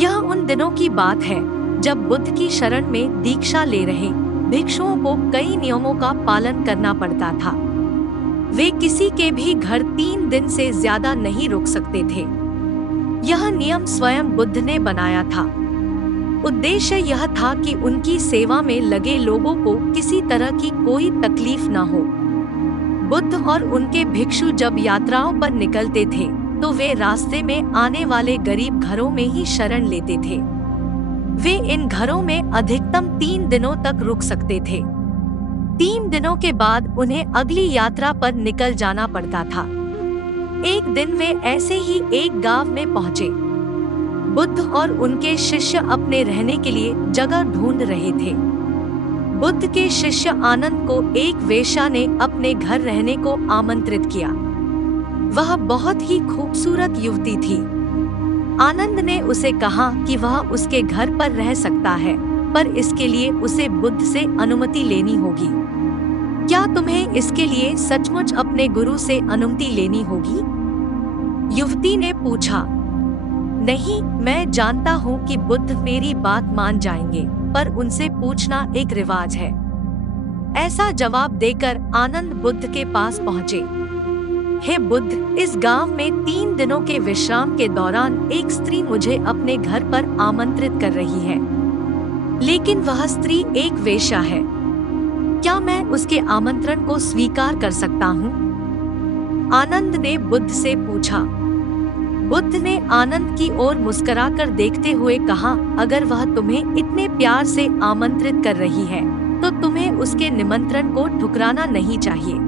यह उन दिनों की बात है जब बुद्ध की शरण में दीक्षा ले रहे भिक्षुओं को कई नियमों का पालन करना पड़ता था। वे किसी के भी घर 3 दिन से ज्यादा नहीं रुक सकते थे। यह नियम स्वयं बुद्ध ने बनाया था। उद्देश्य यह था कि उनकी सेवा में लगे लोगों को किसी तरह की कोई तकलीफ न हो। बुद्ध और उनके भिक्षु जब यात्राओं पर निकलते थे तो वे रास्ते में आने वाले गरीब घरों में ही शरण लेते थे। वे इन घरों में अधिकतम 3 दिनों तक रुक सकते थे। 3 दिनों के बाद उन्हें अगली यात्रा पर निकल जाना पड़ता था। एक दिन वे ऐसे ही एक गांव में पहुंचे। बुद्ध और उनके शिष्य अपने रहने के लिए जगह ढूंढ रहे थे। बुद्ध के शिष्य आनंद को एक वेश्या ने अपने घर रहने को आमंत्रित किया। वह बहुत ही खूबसूरत युवती थी। आनंद ने उसे कहा कि वह उसके घर पर रह सकता है, पर इसके लिए उसे बुद्ध से अनुमति लेनी होगी। क्या तुम्हें इसके लिए सचमुच अपने गुरु से अनुमति लेनी होगी? युवती ने पूछा। नहीं, मैं जानता हूँ कि बुद्ध मेरी बात मान जाएंगे, पर उनसे पूछना एक रिवाज है। ऐसा जवाब देकर आनंद बुद्ध के पास पहुँचे। हे बुद्ध, इस गांव में 3 दिनों के विश्राम के दौरान एक स्त्री मुझे अपने घर पर आमंत्रित कर रही है, लेकिन वह स्त्री एक वेश्या है। क्या मैं उसके आमंत्रण को स्वीकार कर सकता हूँ? आनंद ने बुद्ध से पूछा। बुद्ध ने आनंद की ओर मुस्कुराकर देखते हुए कहा, अगर वह तुम्हें इतने प्यार से आमंत्रित कर रही है तो तुम्हें उसके निमंत्रण को ठुकराना नहीं चाहिए।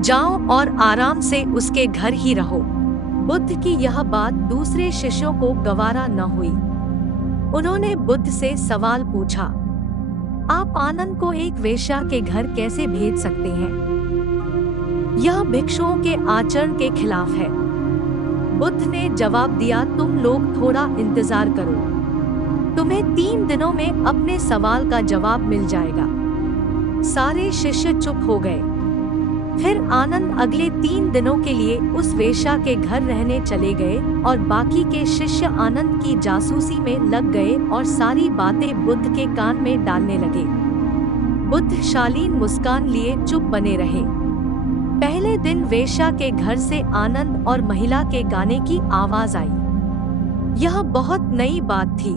जाओ और आराम से उसके घर ही रहो। बुद्ध की यह बात दूसरे शिष्यों को गवारा न हुई। उन्होंने बुद्ध से सवाल पूछा, आप आनंद को एक वेश्या के घर कैसे भेज सकते हैं? यह भिक्षुओं के आचरण के खिलाफ है। बुद्ध ने जवाब दिया, तुम लोग थोड़ा इंतजार करो, तुम्हें 3 दिनों में अपने सवाल का जवाब मिल जाएगा। सारे शिष्य चुप हो गए। फिर आनंद अगले 3 दिनों के लिए उस वेश्या के घर रहने चले गए और बाकी के शिष्य आनंद की जासूसी में लग गए और सारी बातें बुद्ध के कान में डालने लगे। बुद्ध शालीन मुस्कान लिए चुप बने रहे। पहले दिन वेश्या के घर से आनंद और महिला के गाने की आवाज आई। यह बहुत नई बात थी।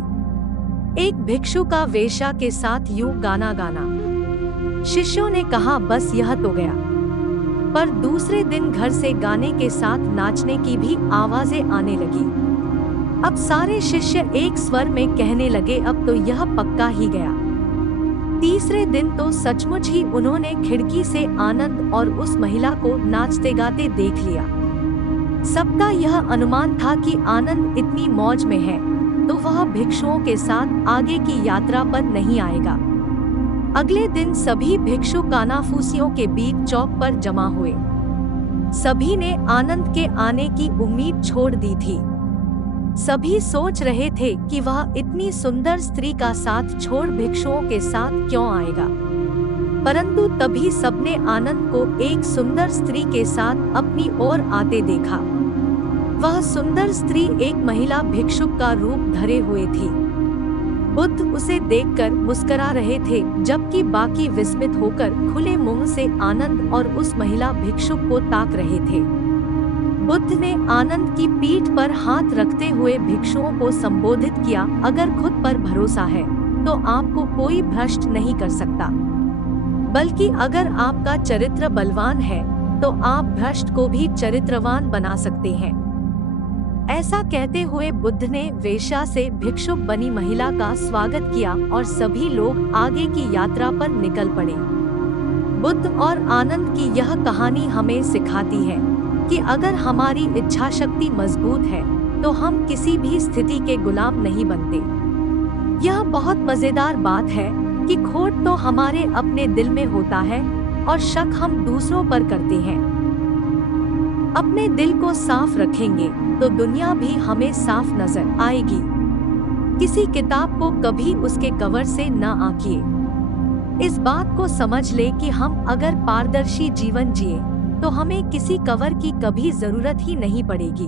एक भिक्षु का वेश्या के साथ यूं गाना गाना। शिष्यों ने कहा, बस यह तो गया। पर दूसरे दिन घर से गाने के साथ नाचने की भी आवाजें आने लगी। अब सारे शिष्य एक स्वर में कहने लगे, अब तो यह पक्का ही गया। तीसरे दिन तो सचमुच ही उन्होंने खिड़की से आनंद और उस महिला को नाचते गाते देख लिया। सबका यह अनुमान था कि आनंद इतनी मौज में है तो वह भिक्षुओं के साथ आगे की यात्रा पर नहीं आएगा। अगले दिन सभी भिक्षु कानाफूसियों के बीच चौक पर जमा हुए। सभी ने आनंद के आने की उम्मीद छोड़ दी थी। सभी सोच रहे थे कि वह इतनी सुंदर स्त्री का साथ छोड़ भिक्षुओं के साथ क्यों आएगा। परंतु तभी सबने आनंद को एक सुंदर स्त्री के साथ अपनी ओर आते देखा। वह सुंदर स्त्री एक महिला भिक्षुक का रूप धरे हुए थी। बुद्ध उसे देखकर मुस्कुरा रहे थे, जबकि बाकी विस्मित होकर खुले मुंह से आनंद और उस महिला भिक्षुक को ताक रहे थे। बुद्ध ने आनंद की पीठ पर हाथ रखते हुए भिक्षुओं को संबोधित किया, अगर खुद पर भरोसा है तो आपको कोई भ्रष्ट नहीं कर सकता, बल्कि अगर आपका चरित्र बलवान है तो आप भ्रष्ट को भी चरित्रवान बना सकते हैं। ऐसा कहते हुए बुद्ध ने वेश्या से भिक्षुक बनी महिला का स्वागत किया और सभी लोग आगे की यात्रा पर निकल पड़े। बुद्ध और आनंद की यह कहानी हमें सिखाती है कि अगर हमारी इच्छा शक्ति मजबूत है तो हम किसी भी स्थिति के गुलाम नहीं बनते। यह बहुत मजेदार बात है कि खोट तो हमारे अपने दिल में होता है और शक हम दूसरों पर करते हैं। अपने दिल को साफ रखेंगे तो दुनिया भी हमें साफ नजर आएगी। किसी किताब को कभी उसके कवर से न आंकिए। इस बात को समझ ले कि हम अगर पारदर्शी जीवन जिए तो हमें किसी कवर की कभी जरूरत ही नहीं पड़ेगी।